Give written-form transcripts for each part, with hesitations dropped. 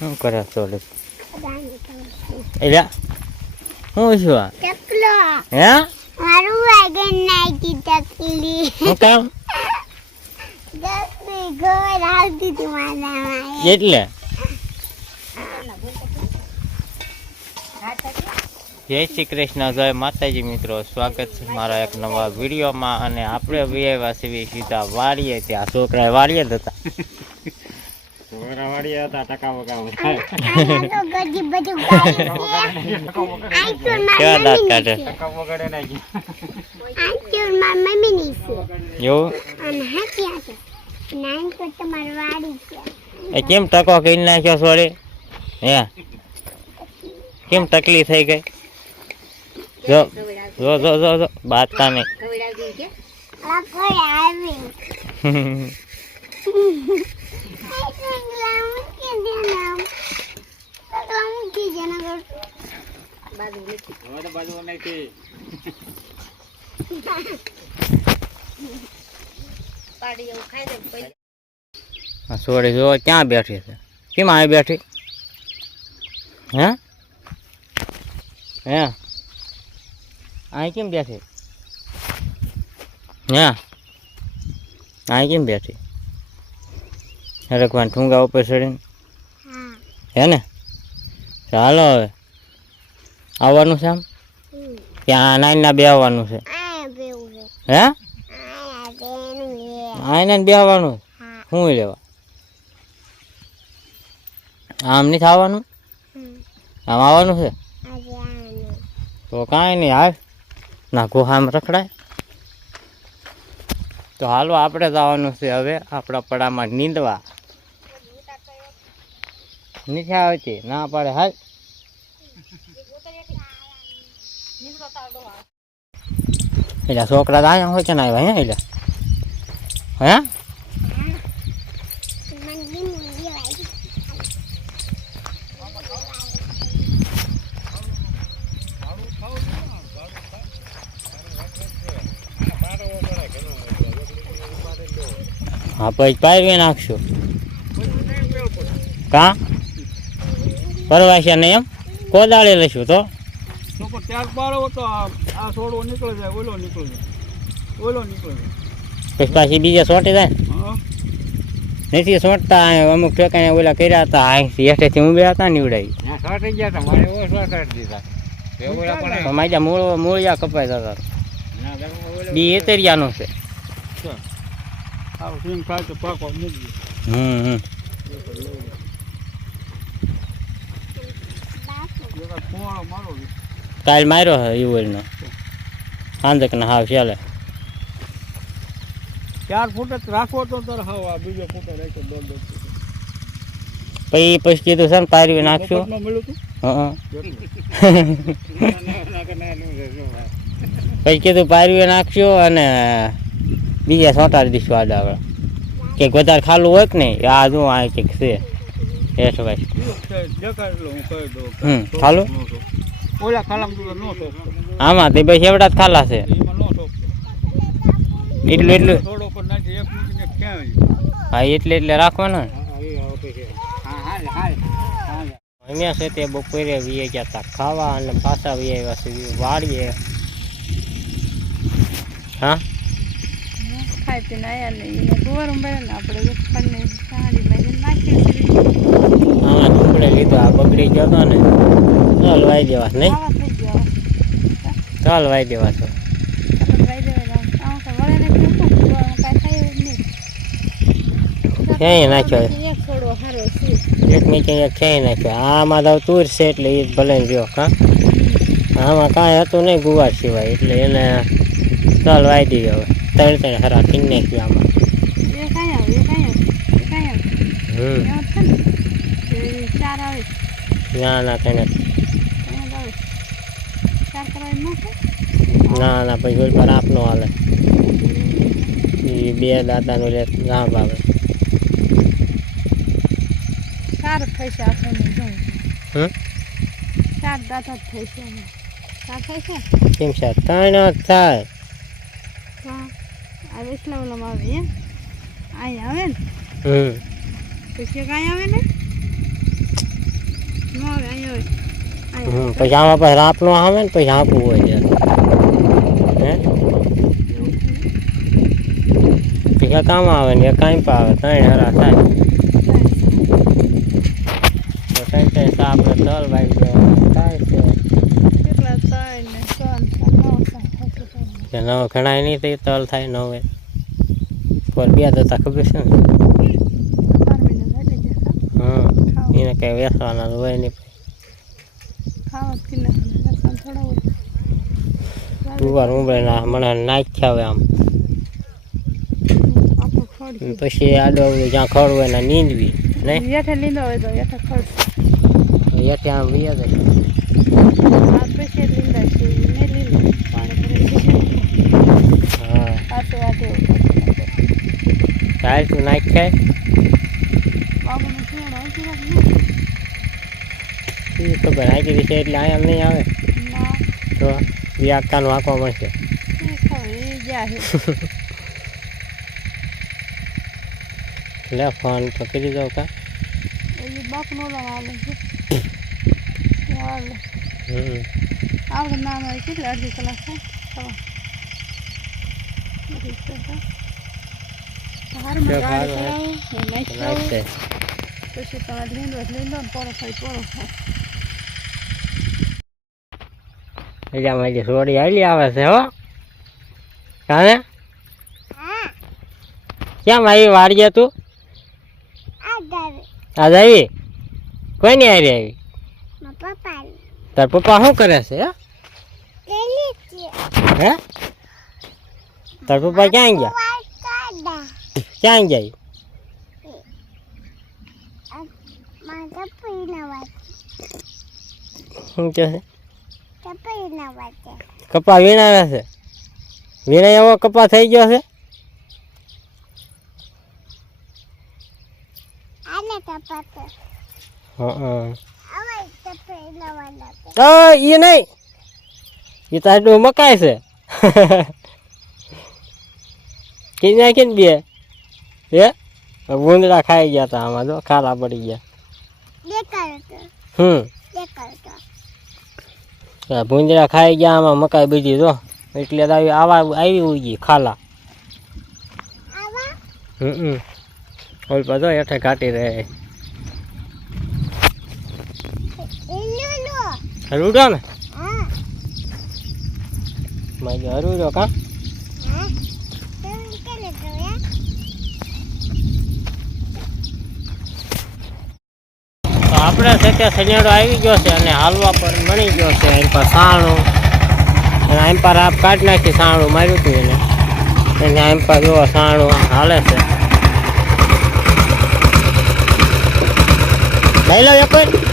શું કરે ચોલે એલા શું છું આ ચકલો હે મારું વાગન નાખી ચકલી શું કામ ચકલી ગોળ આવતી હતી મારામાં એટલે જય શ્રી કૃષ્ણ, જય માતાજી મિત્રો, સ્વાગત છે મારા એક નવા વિડીયોમાં. અને આપણે આવ્યા છીએ સીધા વાડીએ. ત્યાં છોકરા વાડીએ જ હતા. છોકરા વાડીએ હતા ટકા વગાવ કેવા દાંત કાઢે એવું કેમ ટકો કરી નાખ્યો સોરી હે કેમ તકલીફ થઈ ગઈ જો જો જો જો જો બાતતા નહીં સોરી જો ક્યાં બેઠી છે કેમ આ બેઠી હે હે અહીં કેમ બેઠી હે અહીં કેમ બેઠી રખવાન ઠુંગા ઉપર ચડીને હે ને ચાલો હવે આવવાનું છે આમ ત્યાં નાઈના બે આવવાનું છે હે આઈને બે આવવાનું શું લેવા આમ નહીં થવાનું આમ આવવાનું છે તો કાંઈ નહીં હાલ ના ગુહામ રખડાય તો હાલો આપણે જવાનું છે હવે આપણા પડામાં નીંદવા નીચે આવતી ના પડે હાલ એટલે છોકરા આવ્યા હોય કે ના આવ્યા હે એટલે હે હા પછી પારવી નાખશું કા પરવાસ્યા નહીં એમ કોદાળી લઈશું તો પછી પાછી બીજા સોટી જાય નથી સોટતા અમુક ઠેકાણે ઓલા કર્યા હતા અહીંથી હેઠેથી ઊંઘ્યા હતા નીવડાવી માજા મૂળિયા કપાઈ જતા બી એતરિયાનું છે કાલ માર્યો હે યુવલનો આંધક ના હાવ ચાલે 4 ફૂટ જ રાખવો તો હાવ આ બીજો ફૂટ રાખ્યો 2 પછી કીધું છે ને પારવી નાખશું પછી કીધું પારવી નાખશું અને બીજા સોટાડી દઈશું આડા આગળ કંઈક વધારે ખાલું હોય કે નહીં આ જો આ કંઈક છે હેઠ ભાઈ ખાલું આમાં તે બસ એવડા જ ખાલા છે એટલું એટલું હા એટલે રાખવાના અહીંયા છે તે બપોરે વીએ ગયા હતા ખાવા અને પાછા વી આવ્યા છે વાળીએ હા ખાઈ પીને આવ્યા નહીં ગોરમ ભરે ને આપણે ફળની સાડી મેં નાખી હા ટુકડે લીધો આ બગડી ગયો હતો ને ચાલ વાઈ દેવા નહીં ચાલ વાઈ દેવા છો ક્યાંય નાખ્યો એક નીચે ક્યાંય નાખ્યો આમાં તો તુર છે એટલે એ ભલે રહ્યો કા આમાં કાંઈ હતું નહીં ગુવાર સિવાય એટલે એને ચાલ વાઈ દઈએ હવે ત્રણ હરા કી નાખ્યું આમાં ના ના કઈ નથી ના ના પછી ઓલ પર આપનો હાલે એ બે દાદાનું લે રામ આવે ચાર થઈ છે આપણને ચાર દાદા થઈ છે ચાર થઈ છે કેમ છે ત્રણ થાય આ વેસલાવલામાં આવે એમ અહીં આવે ને પછી કાંઈ આવે ને ન આવે અહીંયા હોય પછી આમાં પછી રાપ નો આવે ને પછી હાંકવું હોય છે હે પછી કામ આવે ને કાંઈ પણ આવે ત્રણ હરા થાય તો ત્રણ આપણે તલ વાગી દેવાના થાય છે કેટલા 3 ને 9 નવ ઘણાય નહીં તો તલ થાય નવે પર બે જતા ખબર છે ને 12 મહિના થઈ જાય હા એને કઈ વેચવાના હોય નહીં ખાવા કિને લસણ થોડા હોય ટુવાર ઉંબળીના મને નાખ્યા હોય આમ આપણું ખડ પછી આડો જ્યાં ખડ હોય ને નીંદવી નહીં હેઠે લીંદો હોય તો હેઠે ખડ યાતે આમ વ્યા જાય આ પછી લીંદા છે નહીં લીંદો પાણી ભરી હા પાસે વાટે ચાલ તું નાખ્યા બાબુને શું રાઈ એ ખબર નાખી દીધી એટલે અહીંયા નહીં આવે ના તો એ આકાનું આંકવા મળશે એ ખબર એ જાય લે ફોન તો કરી દઉં કા એ બાપનો ઓલા આવે છે આવે આપણે નામ હોય કેટલી અડધી કલાક થાય નાખશે પછી તમારે લીંદો લીંદો ને પોરો થાય એટલે મારી સોડી હાલી આવે છે હો કાને કેમ આવી વાડીએ તું આજ આવી કોઈ નહીં આવી આવી તાર પપ્પા શું કરે છે હે તાર પપ્પા ક્યાં ગયા ક્યાં જાય શું કે છે કપા વીણા છે વીણા એવો કપા થઈ ગયો છે એ નહીં એ તારું મકાઈ છે કઈ નાખી ને બે એ ભૂંદડા ખાઈ ગયા હતા આમાં જો ખારા પડી ગયા ભૂંદડા ખાઈ ગયા આમાં મકાઈ બીજી જો એટલે આવી ઉગી ખાલા ઓલ પાછો હેઠે કાઢી રહે હરુડો ને મારી હરુડો કા આપણે છે કે સનેડો આવી ગયો છે અને હાલવા પર મળી ગયો છે એમ પર સાણું અને એમ પર આપ કાઢી નાખી સાણું માર્યું હતું એને એમ પર જો સાણું હાલે છે લઈ લો એક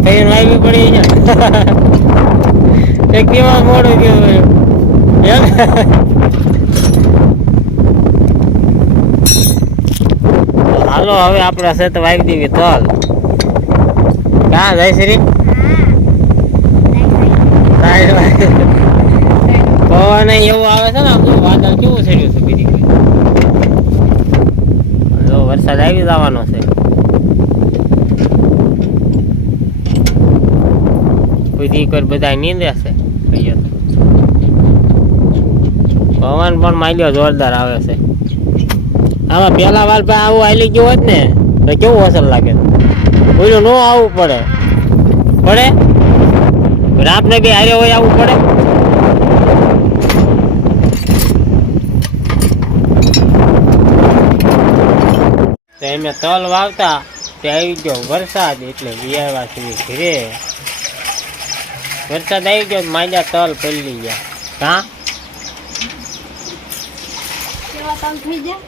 ટ્રેન આવી પડી છે એક દિવસ મોડું ગયું હાલો હવે આપણે છે તો વાગી દેવી તલ ક્યાં જાય શ્રી પવન એવું આવે છે ને આપણું વાદળ કેવું ચડ્યું છે બીજી જો વરસાદ આવી જવાનો છે કોઈ પર બધા નીંદે છે પવન પણ માલ્યો જોરદાર આવે છે આમાં પેલા વાર પર આવું આલી ગયું હોત ને તો કેવું અસર લાગે ઓલું નો આવવું પડે રાતને બી હારે હોય આવવું પડે તો એમે તલ વાવતા તે આવી ગયો વરસાદ એટલે વિયાવા સુધી ઘરે વરસાદ આવી ગયો માંજા તલ પલળી ગયા હા કેવા તાલ થઈ ગયા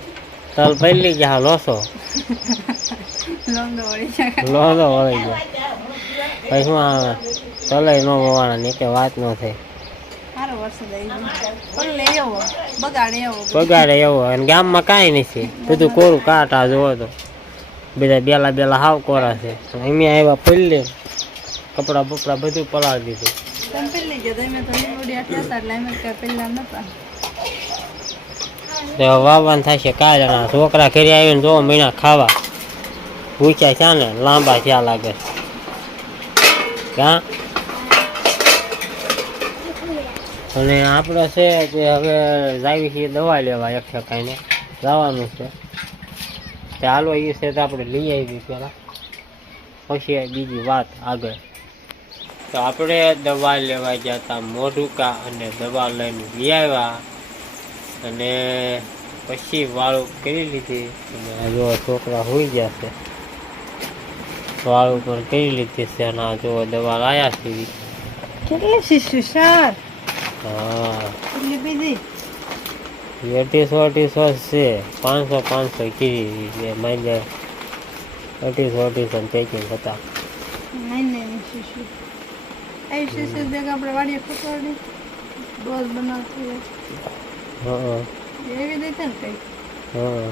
તલ પલળી ગયા લોસો લોંદો વળી જાય લોસો વળી ગયા પછી શું આ તલે ન વવાના ને કે વાત ન થઈ સારો વરસાદ આવી ગયો પણ લઈ આવો બગાડે આવો બગાડે એવો અને ગામમાં કાંઈ નથી બધું કોરું કાંટા જોવો તો બધા બેલા હાવ કોરા છે અમે આવ્યા પલળી કપડાં બપડા બધું પલાળી દીધું તમે પેલી ગયા તમે તો નીવડ્યા થયા એટલે અમે કાંઈ પહેલા નતા તો વાવવાનું થશે કાલે ના છોકરા ઘરે આવીને જો મહિના ખાવા ભૂખ્યા છે ને લાંબા થયા લાગે ક્યાં અને આપણે છે કે હવે જાવી છીએ દવા લેવા એક ઠેકાઈને જવાનું છે તે હાલો એ છે તો આપણે લઈ આવી પહેલાં પછી બીજી વાત આગળ તો આપણે દવા લેવા ગયા હતા મોઢુકા અને દવા લઈને લઈ આવ્યા અને પછી વાળું કરી લીધી અને જો છોકરા હોઈ ગયા છે વાળું પણ કરી લીધી છે અને આ જો દવા લાયા છે કેટલી શીશી સર હા કેટલી બીજી 2800 છે 500 કીધી છે મારી 2800 પેકિંગ હતા નહીં શીશી એ શીશી દેખ આપણે વાડીએ પકડી ડોઝ બનાવતી હા એવી રીતે ને કંઈક હા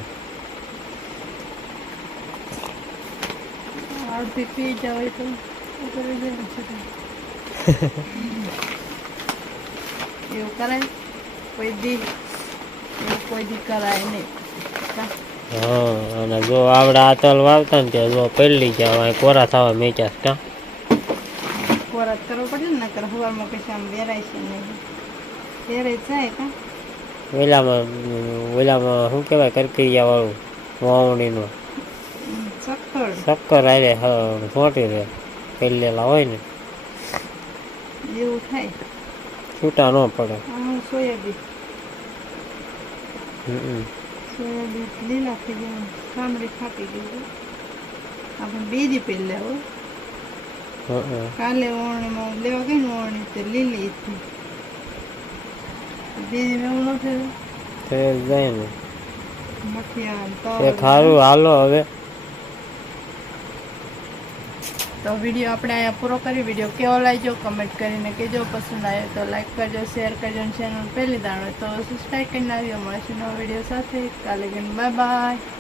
અડધી પી જાય તો કરી દે એવું કરાય કોઈ દી એવું કોઈ દી કરાય નહીં હા અને જો આવડે આ તલ વાવતા ને ત્યાં જો પલળી ગયા કોરા થવા મેચ્યા કા કોરાત કરવો પડે ને નકર હવામાં પછી આમ વેરાય છે નહીં વેરાય જાય કા ઓલામાં શું કહેવાય કરકરિયા વાળું વાવણીનું શક્કર આવે છોટી રહે પહેલેલા હોય ને એવું થાય છૂટા ન પડે સોયાબીન લીલા થઈ ગયા સાંભળી ફાટી ગયું આપણે બીજી પહેલે કાલે ઓરણીમાં લેવા ગઈ ને ઓરણી તે લીલી હતી બીજી મેં એવું ન થયું જાય ને મઠિયા એ ખારું હાલો હવે તો વિડીયો આપણે અહીંયા પૂરો કરી વિડીયો કેવો લાગ્યો કમેન્ટ કરીને કહેજો પસંદ આવ્યો તો લાઈક કરજો શેર કરજો અને ચેનલ પહેલી દાણ હોય તો સબસ્ક્રાઈબ કરીને આવ્યો મળશે નવો વિડીયો સાથે કાલે ગઈને બાય બાય